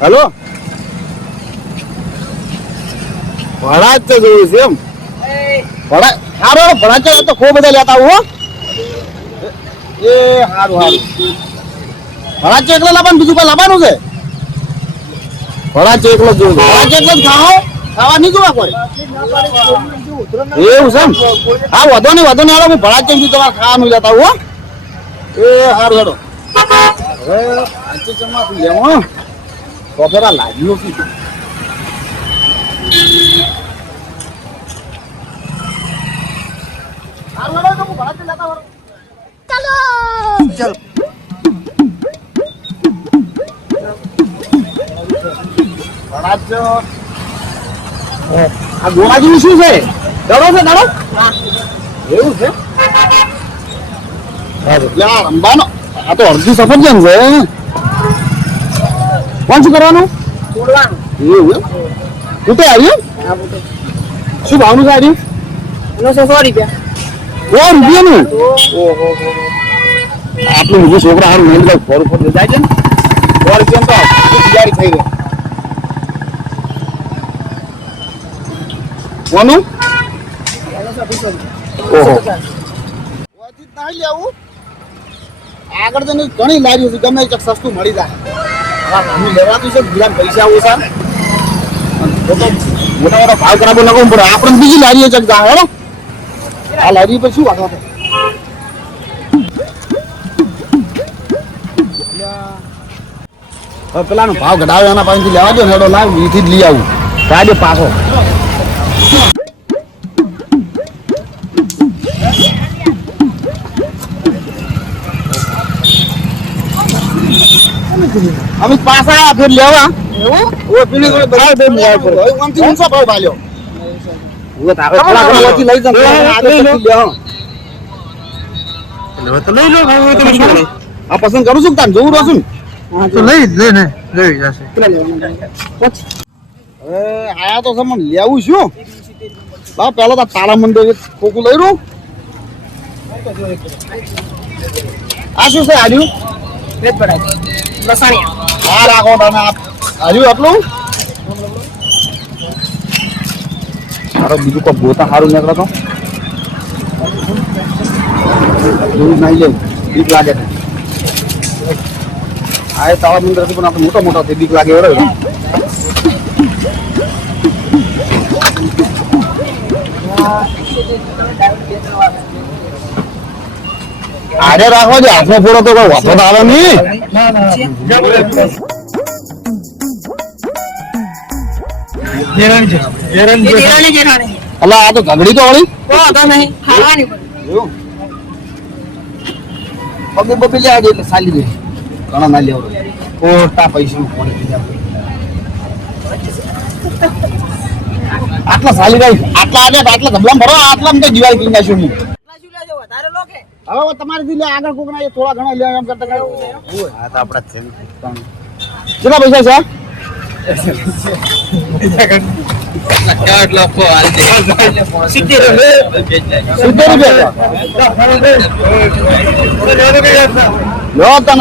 Hello? જ જોયું છે એમ. ભણા સારો ભડા છે તો ખૂબ બધા લેતા આવું એ સારું સારું ભણાચે છે એકલો લાવવાનું, બીજું કોઈ લાવવાનું છે? ભણાચે એકલો જોયું. ભડા છે એકલો ખાઓ ખાવા નહીં જોવા કોઈ? એવું છે એમ? હા, વધો નહીં વધો નહીં, હાલો, હું ભડા છે તમારે ખાવાનું લેતા આવું એ સારું સારું હવે પાંચસો ચમચી લેવો તો પેલા લાગ્યું નથી. ચાલો આ શું છે દડો છે દડો એવું છે એટલે આ રમવાનો આ તો અડધી સફરજન છે કોણ શું કરવાનું? એવું કુટે આવ્યું શું ભાવનું આવ્યું નવસો સો રૂપિયા. સો રૂપિયાનું? આટલું બધું છોકરા હારું નહીં જાય ફોર ફોર જાય છે ને. સો રૂપિયા તો તૈયારી થઈ ગઈ કોનું? ઓહો. લેવું આગળ તો ઘણી લાગ્યું છે ગમે સસ્તું મળી જાય. લેવાતું છે, બીજા પૈસા ઓછા મોટા મોટા ભાવ કરાવો લગાવવું પડે આપણે બીજી લારીઓ ચક જાય હેડો. આ લારી પર શું વાગવા પેલાનો ભાવ ઘટાડો એના પાસેથી લેવા દો ને, હેડો, લાવ અહીંથી જ લઈ આવું. કાઢે પાછો. અમે પાછા ફેર લેવા. ઓ પેલી કોઈ બરાબર બે મોબાઈલ પર હવે ઊંચો ભાવ ભાલ્યો ઓ તારે થોડા ઘણા ઓછી લઈ જાવ આગળ લઈ લો. આ પસંદ કરું છું તાન? જોવું રહું છું તો લઈ લે ને લઈ જશે. હવે આયા તો સમન લેવું શું બા પેલા તો તારા મંદિર કોકું લઈ રહ્યું આ શું છે આર્યું વેદ પડાય લસાણિયા. આ રાખો તમે આપ. આર્યું આટલું મારો બીજું કોઈ ગોતા સારું નીકળે તો? એવું નહીં લેવું બીક લાગે છે. આ તારા મંદિર પણ આપણે મોટા મોટા બીક લાગે એવડે આરે રાખો છે હાથમાં ફોડો તો કોઈ વાતો આવે નહીં. અલા આ તો ઘગડી તો વળી. પગે બબે લે આજે એટલે સાલી દે ઘણા ના લેવો ખોટા પૈસા આટલા સાલી ભાઈ આટલા આજે આટલા ધબલામ ભરો આટલા તો દિવાળી કરી નાખ્યું હું કેટલા શું લેજો વધારે લો કે હવે તમારી લે આગળ કોક ના થોડા ઘણા લે એમ કરતા હા તો આપડા છે. કેટલા પૈસા છે?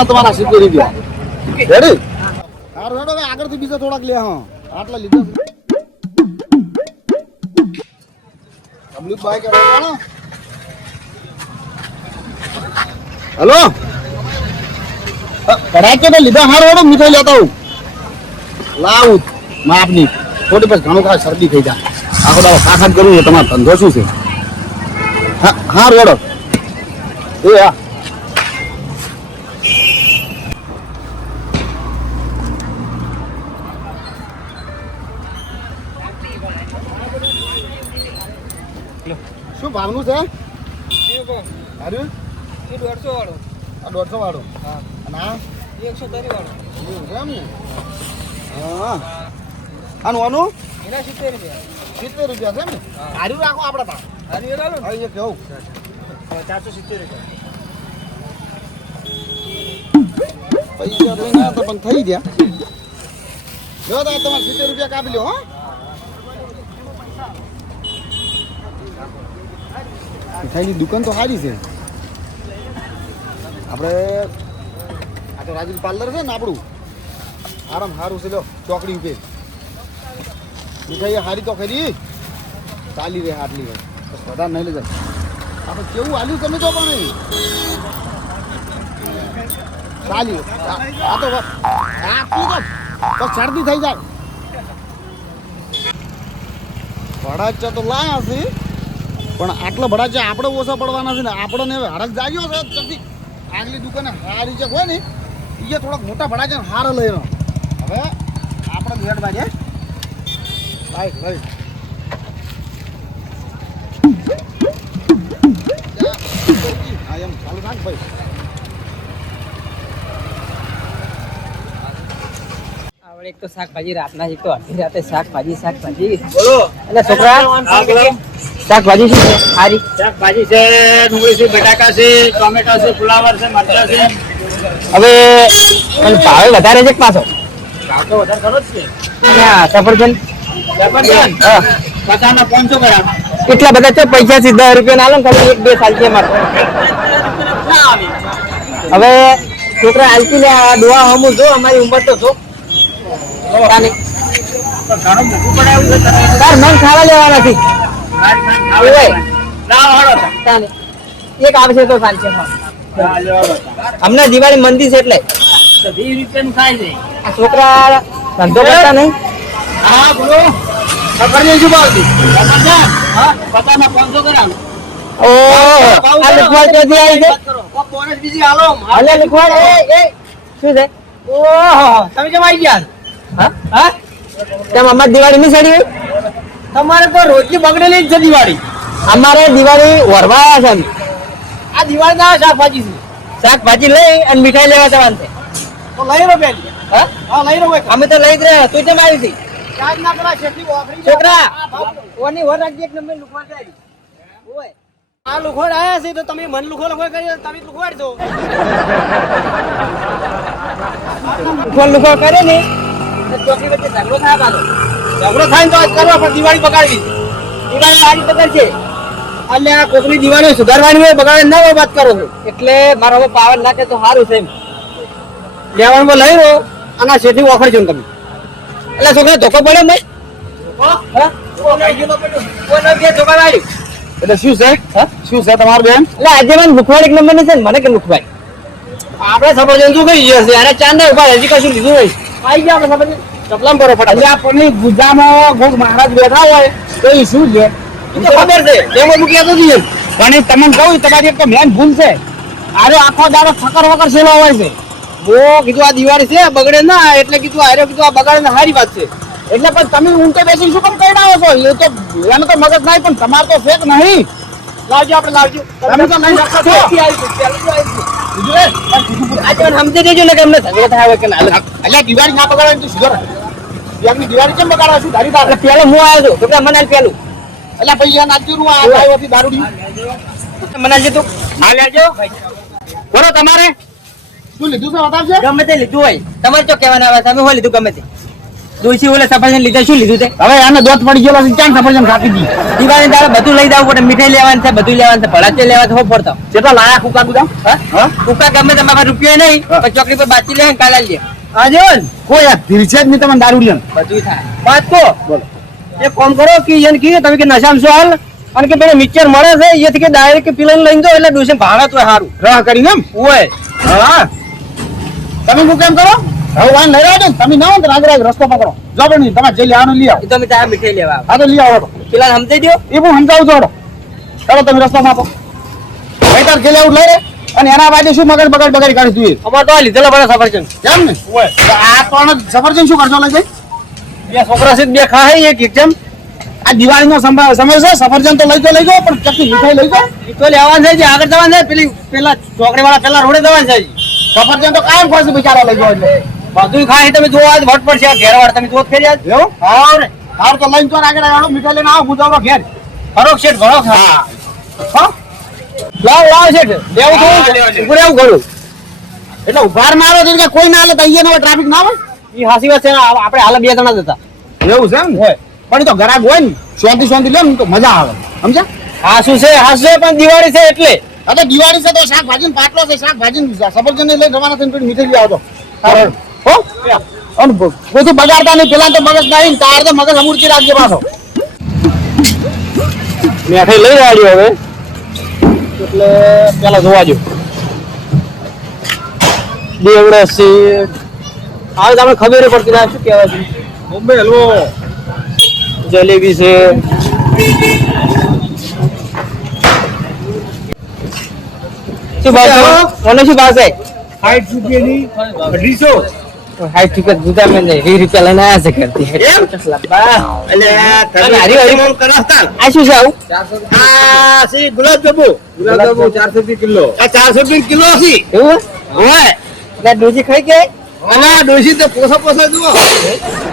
તમારા સિત્તેર રૂપિયા. રેડી આગળથી બીજા થોડાક લે હા. આટલા લીધા. Public hello? કડાકે તો લીધા હારો હેડો મીઠાઈ લેતા હું લાવું. માપની થોડી પછી ઘણું ખાસ શરદી થઈ જાય. આખો દાડો ખા ખા કરવું છે તમારો ધંધો શું છે? હા હા રોડો એ હા. શું ભાવનું છે? હારું? એ દોઢસો વાળો. આ દોઢસો વાળો? હા. અને આ? એકસો તરી વાળો. એવું છે એમ ને? હા. આનું આનું એના સિત્તેર રૂપિયા. સિત્તેર રૂપિયા છે એમ ને? રાખો આપણે તા હારી વેલા લો હા એ કેવું ચારસો સિત્તેર રૂપિયા. પૈસા તો પણ થઈ ગયા. જો તો તમારે સિત્તેર રૂપિયા કાપી લો હો. મીઠાઈની દુકાન તો સારી છે. આપણે તો રાજુ પાર્લર છે ને આપણું. આરામ સારું છે લો ચોકડી ઉપર. મીઠાઈ હારી તો ખરી ચાલી રહે આટલી વાર બસ નહીં લઈ આપણે કેવું હાલ્યું તમે તો પણ ચાલી આ આ તો શરદી થઈ જાય. ભડાચા તો લાયા છે, પણ આટલા ભડાચા આપણે ઓછા પડવાના છે ને, આપણને હવે હડક જાગ્યો છે આગલી દુકાને હારી જે હોય ને એ થોડાક મોટા ભડાચા હાર લઈ હવે આપણે લેટ બાજે લાઈટ હા એમ ચાલુ ભાઈ. આવડે એક તો શાકભાજી રાતના એક તો અડધી રાતે શાકભાજી શાકભાજી. બોલો. એટલે છોકરા? શાકભાજી શું છે? સારી શાકભાજી છે ડુંગળી છે બટાકા છે ટોમેટો છે ફુલાવર છે મરચા છે. હવે ભાવે વધારે છે પાછો? ભાવ તો વધારે ખરો જ છે. અને આ સફરજન. સફરજન? હા. પચાસના પાંચસો ગ્રામ કેટલા બધા છે? પૈસા સીધા રૂપિયા ના લો ખાલી એક બે સાલ છે મારે હવે છોકરા હાલતી આ ડોહા હમું જો અમારી ઉંમર તો જો. તાર મન ખાવા લેવા નથી. એક આવશે તો ચાલશે. હમણાં દિવાળી મંદી છે એટલે. છોકરા ધંધો કરતા નહીં? હા બોલો. સફરજન શું ભાવ છે સફરજન હા પચાસના પાંચસો ગ્રામ ઓ આ લુખવાડ ક્યાંથી આવી છે? વાત કરો. કોક બોનસ બીજી હાલો. અલે લુખવાડ એ એ. શું દિવાળી ની સાડી હોય? તમારે તો રોજની બગડેલી જ છે દિવાળી? અમારે દિવાળી વરવા છે આ દિવાળી ના શાકભાજી છે. શાકભાજી લઈ અને મીઠાઈ લેવા જવાનું છે. તો લઈ લો પેલી હા? હા લઈ લો અમે તો લઈ જ રહ્યા તું કેમ આવી હતી છોકરા! ઓની વર રાખજે એક નંબર લુખવાડ જાય ઓય. આ લુખોડ આયા છે તો તમે મન લુખો લુખો કરી તમે લુખવાડ દો લુખો લુખવાડ કરે ને. તો ચોકડી વચ્ચે ઝઘડો થાય પાછો. ઝઘડો થાય ને તો આજ કરવા પણ દિવાળી બગાડવી. દિવાળી મારી પકડ છે એટલે આ કોકની દિવાળી સુધારવાની હોય બગાડે ના હોય વાત કરો છો. એટલે મારો હવે પાવર નાખે તો સારું છે લેવાનું લઈ લો અને આ શેઠી ઓફર છો તમે. એટલે છોકરા ધોકો પડે મેં એટલે શું છે? શું છે તમારું બેન? એટલે આજે મને લુખવાડ એક નંબર છે ને મને કે મુખભાઈ આપણે સફરજન શું કહી ગયો છે અરે ચાંદા ઊભા હજી કશું લીધું નહીં. આવી ગયા આપણે સફરજન ચપલામ કરો ફટાફટ. એટલે આપણને ગુજરામાં કોક મહારાજ બેઠા હોય તો એ શું છે? ખબર છે. એમાં મૂક્યા તો જઈએ. પણ તમને કહું તમારી એક તો મેન ભૂલ છે. અરે આખો દાડો ફકર વકર સેલો હોય છે. બો કીધું આ દિવાળી છે બગડે ના એટલે કીધું આરે કીધું આ બગાડે ને સારી વાત છે. એટલે પણ તમે ઊંટે બેસી શું કામ કરડાવો છો? એ તો એનો તો મગજ નહીં પણ તમારે તો ફેક નહીં. લાવજો આપણે લાવજો. તમે તો નહીં રાખો છો. સમજી દેજો ને કે અમને ઝઘડો દિવાળી ના એમની દિવાળી કેમ બગાડો છું પેલો હું આવ્યો તો મને પેલું એટલે પૈસા નાખજો નું આ લાવ્યો હતી દારૂડી મને બોલો તમારે શું લીધું છે? બતાવશે ગમે તે લીધું હોય. તમારે તો કહેવાના આવે તમે હોય લીધું ગમે તે. દોશી ઓલે સફરજન લીધા શું લીધું તે? હવે આને દોત પડી ગયો છે ક્યાં સફરજન ખાતી હતી દિવાળી તારે બધું લઈ જવું પડે મીઠાઈ લેવાની છે બધું લેવાનું છે ભડાચે લેવા હો પડતા કેટલા લાયા કુકા કુદા હા? હા? કુકા ગમે તમારા રૂપિયા નહીં પણ ચોકડી પર બાચી લે કાલે લે. આજે કોઈ ધીરશે જ નહીં તમને લેન બધું થાય. વાત તો. બોલો. એક કોમ કરો કે એને કી તમે કે નશામ છો હાલ? અને કે પેલો મિક્સર મળે છે એથી કે ડાયરેક્ટ પીલાઈને લઈને જાઓ એટલે ડોસે ભાવે તો સારું રહ કરીને એમ? ઓય. હા. તમે શું કેમ કરો? હવે વાન લઈ રહ્યા તમે ના હોય રાગ રાગ રસ્તો પકડો. જો પણ નહીં જે લેવાનું લઈ આવો. એ તો મીઠાઈ લેવા આવે. હા તો લઈ આવો પેલા સમજાઈ દો એ હું સમજાવું ચાલો તમે રસ્તો માપો. ભાઈ તાર ખેલે આઉટ લઈ રે અને એના બાજુ શું મગજ બગડ બગાડી કાઢી તું એ. અમારે તો આ લીધેલા પડે સફરજન. કેમ ને? આ ત્રણ સફરજન શું કરશો લઈ બે છોકરા છે બે ખા એક જેમ. આ દિવાળી નો સમય છે સફરજન તો લઈ તો લઈ જાઓ પણ ચકી મીઠાઈ લઈ જાઓ તો લેવાનું છે આગળ જવાનું છે પેલી પેલા ચોકડી વાળા પેલા રોડે જવાનું છે. સફરજન તો કાયમ ખોરશે બિચારા લઈ એટલે. બધું ખાય તમે જોવા આજ વટ પડશે આ ઘેર વાળા તમે જોત કરી આજ. એવું? હા ને. હાર તો લઈને ચોર આગળ આવો. મીઠા લઈને આવો ગુજારો ઘેર. ખરો શેઠ ફરોક હા. લાવ લાવ શેઠ લેવા, લેવા. ઉપર એવું કરું એટલે ઉભાર મારો તો કે કોઈ ના હાલે અહીંયા ટ્રાફિક ના હોય. એ હાસી વાત છે ને આપણે હાલ બે જણા જતા. એવું છે એમ? હોય પણ તો ગરાગ હોય ને શાંતિ શાંતિ લે ને તો મજા આવે. સમજ્યા? હાસુ છે હાસુ છે પણ દિવાળી છે એટલે. અરે તો દિવાળી છે તો શાકભાજી પાટલો છે શાકભાજી સફરજન લઈને જવાના થઈને મીઠાઈ આવતો આવજો. હો? અને બધું બગાડતા નહીં. પેલા તો મગજ નાખી તાર તો મગજ અમૂર્તિ રાખજે પાછો. મીઠાઈ લઈ આવ્યો હવે. એટલે પેલા જોવા જો દેવડા છે હવે તમને ખબર પડતી ના શું કહેવાય છે? બોમ્બે હલવો. જલેબી છે. શું ભાવ મને શું ભાવ છે? સાઠ રૂપિયાની. અઢીસો. હાઈ ટિકિટ જુદા મેં નહીં રૂપિયા લઈને આયા છે કરતી આ શું છે આવું? આ સી ગુલાબ જાંબુ. ગુલાબજાંબુ ચારસો રૂપિયા કિલો. આ ચારસો રૂપિયા કિલો છે એવું હોય. એટલે ડોસી ખાઈ ગઈ અને આ તો પોસા પોસા જુઓ.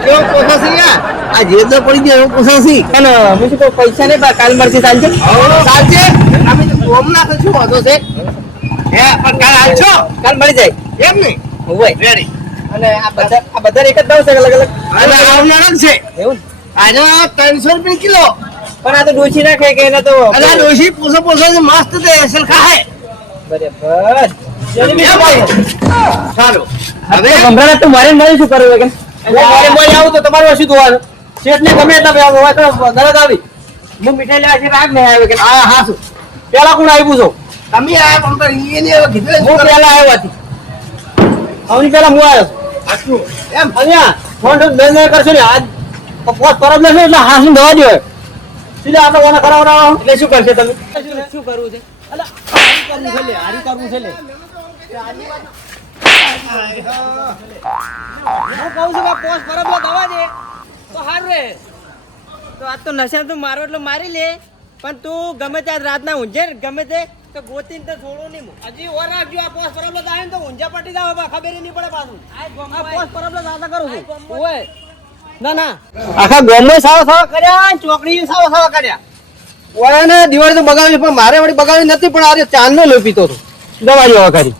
કેવો પોસા છે આ? જે તો પડી જાય એવો પોસા છે શું પૈસા નહીં કાલ મળશે અમે તો ના શું વાંધો છે. હે પણ કાલ આવશો કાલ મળી જાય. એમ નહીં? હોય રેડી અને આ બધા આ બધા એક જ ભાવ છે અલગ અલગ. અને આવનાર છે. એવું? ને? આજે ત્રણસો રૂપિયા કિલો. પણ આ તો ડોશી ના ખાઈ કે એને તો અને ડોશી પોસો પોસો મસ્ત તે અસલ ખાય. બરાબર. સારું હવે ગમરાના તો મારે મારે શું કરવું કે મારે મોય આવું તો તમારું શું ધોવાનું? શેઠ ને ગમે એટલા હોય તો આવી. હું મીઠાઈ લેવા છે રાગ નહીં આવ્યો કે હા હા શું? પેલા કોણ આવ્યું છો? તમે આ પણ એને કીધું હું પેલા આવ્યો હતી આવની પેલા હું આવ્યો એમ અહીંયા ફોન તો બેન કરશો ને આજ પોત પરબ લેશો એટલે હાથની દવા દો સીધા આપણે ઓના કરાવડાવો એટલે શું કરશે તમે? શું કરવું છે? અલા હારી કરવું છે લે હારી કરવું છે લે. હું કહું છું કે પોસ પરબ લે દવા દે. તો હારું રે તો આજ તો નશા તું મારો એટલે મારી લે. પણ તું ગમે ત્યાં રાતના ઊંઝે ગમે તે તો ગોતીન તો છોડો નહીં. હજી ઓર રાખજો આ પોસ પરબ આવે તો ઊંઝા પટી જાવ બા ખબર નહીં પડે પાછું. આ પોસ પરબ દાદા કરું છું. ઓય ના ના. આખા ગોમો સાવ સાવ કર્યા ને ચોકડી સાવ સાવ કર્યા. ઓય ને દિવાળી તો બગાડી પણ મારે વળી બગાડી નથી પણ આજે ચાંદનો લો પીતો હતો. દવા જેવા કરી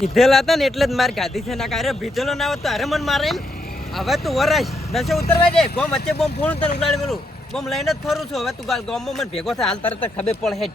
કીધેલા હતા ને એટલે જ માર ગાધી છે ના કારે ભીધેલો ના હોત તો અરે મન મારે હવે તું વરાશ નશે ઉતરવા દે. ગોમ વચ્ચે બોમ ફોન તને ઉડાડી મેલું. બોમ લઈને જ ફરું છું. હવે તું ગાલ ગોમમાં મને ભેગો થાય, હાલ તારે ખબર પડે